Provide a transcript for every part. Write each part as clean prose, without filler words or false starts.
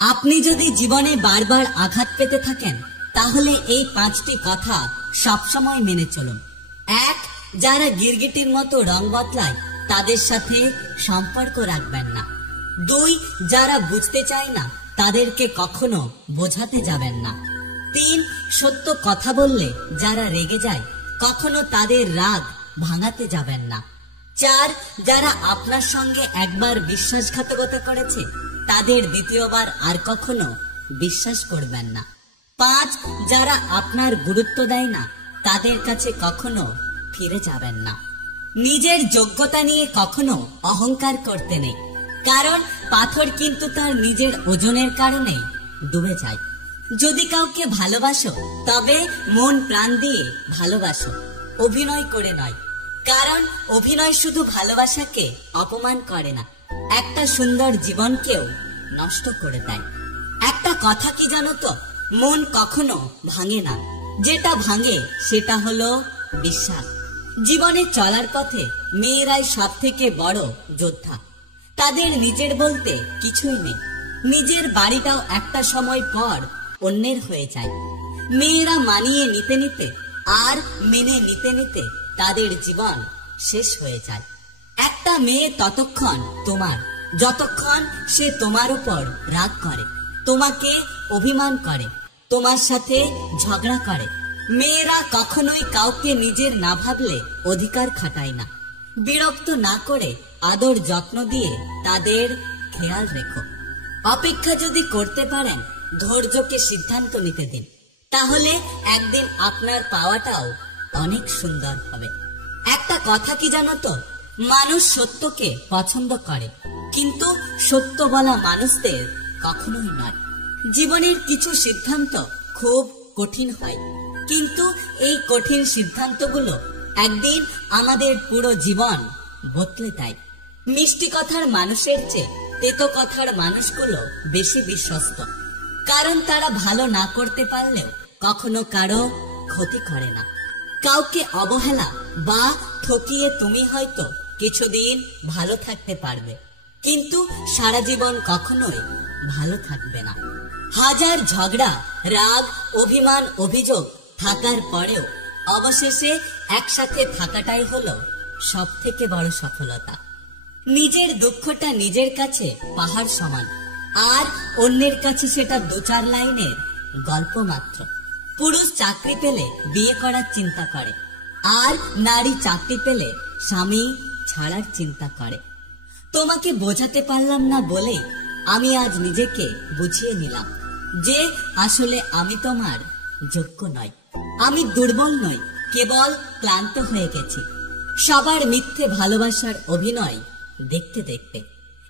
আপনি যদি জীবনে বারবার আঘাত পেতে থাকেন তাহলে এই 5টি কথা সবসময় মেনে চলুন। 1. যারা গিরগিটির মতো রং বদলায় তাদের সাথে সম্পর্ক রাখবেন না। 2. যারা বুঝতে চায় না তাদেরকে কখনো বোঝাতে যাবেন না। 3. সত্য কথা বললে যারা রেগে যায় কখনো তাদের রাগ ভাঙাতে যাবেন না। 4. যারা আপনার সঙ্গে একবার বিশ্বাসঘাতকতা করেছে তাদের দ্বিতীয়বার আর কখনো বিশ্বাস করবেন না। 5. যারা আপনার গুরুত্ব দেয় না তাদের কাছে কখনো ফিরে যাবেন না। নিজের যোগ্যতা নিয়ে কখনো অহংকার করতে নেই, কারণ পাথর কিন্তু তার নিজের ওজনের কারণেই ডুবে যায়। যদি কাউকে ভালোবাসো তবে মন প্রাণ দিয়ে ভালোবাসো, অভিনয় করে নয়, কারণ অভিনয় শুধু ভালোবাসাকে অপমান করে না, একটা সুন্দর জীবনকেও নষ্ট করে দেয়। একটা কথা কি জানো তো, মন কখনো ভাঙে না, যেটা ভাঙে সেটা হলো বিশ্বাস। জীবনে চলার পথে মেয়েরাই সব থেকে বড় যোদ্ধা। তাদের নিজের বলতে কিছুই নেই, নিজের বাড়িটাও একটা সময় পর অন্যের হয়ে যায়। মেয়েরা মানিয়ে নিতে নিতে আর মেনে নিতে নিতে তাদের জীবন শেষ হয়ে যায়। একটা মেয়ে ততক্ষণ তোমার যতক্ষণ সে তোমার উপর রাগ করে, তোমাকে অভিমান করে, তোমার সাথে ঝগড়া করে। মেয়েরা কখনোই কাউকে নিজের না ভাবলে অধিকার খাটায় না। বিরক্ত না করে আদর যত্ন দিয়ে তাদের খেয়াল রেখো। অপেক্ষা যদি করতে পারেন ধৈর্যকে সিদ্ধান্ত নিতে দিন, তাহলে একদিন আপনার পাওয়াটাও অনেক সুন্দর হবে। একটা কথা কি জানো তো, মানুষ সত্যকে পছন্দ করে কিন্তু সত্য বলা মানুষদের কখনোই নয়। জীবনের কিছু সিদ্ধান্ত খুব কঠিন হয়, কিন্তু এই কঠিন সিদ্ধান্তগুলো একদিন আমাদের পুরো জীবন বদলে দেয়। মিষ্টি কথার মানুষের চেয়ে তেতো কথার মানুষগুলো বেশি বিশ্বস্ত, কারণ তারা ভালো না করতে পারলেও কখনো কারো ক্ষতি করে না। কাউকে অবহেলা বা ঠকিয়ে তুমি হয়তো কিছুদিন ভালো থাকতে পারবে, কিন্তু সারা জীবন কখনোই ভালো থাকবে না। হাজার ঝগড়া, রাগ, অভিমান, অভিযোগ থাকার পরেও অবশেষে একসাথে থাকাটাই হলো সব থেকে বড় সফলতা। নিজের দুঃখটা নিজের কাছে পাহাড় সমান, আর অন্যের কাছে সেটা 2-4 লাইনের গল্প মাত্র। পুরুষ চাকরি পেলে বিয়ে করার চিন্তা করে, আর নারী চাকরি পেলে স্বামী ছাড়ার চিন্তা করে। তোমাকে বোঝাতে পারলাম না বলেই আমি আজ নিজেকে বুঝিয়ে নিলাম যে আসলে আমি তোমার যোগ্য নই। আমি দুর্বল নই, কেবল ক্লান্ত হয়ে গেছি সবার মিথ্যে ভালোবাসার অভিনয় দেখতে দেখতে।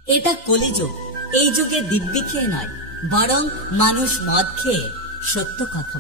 এটা কলিযুগ, এই যুগে দিব্যি খেয়ে নয়, বরং মানুষ মদ খেয়ে সত্য কথা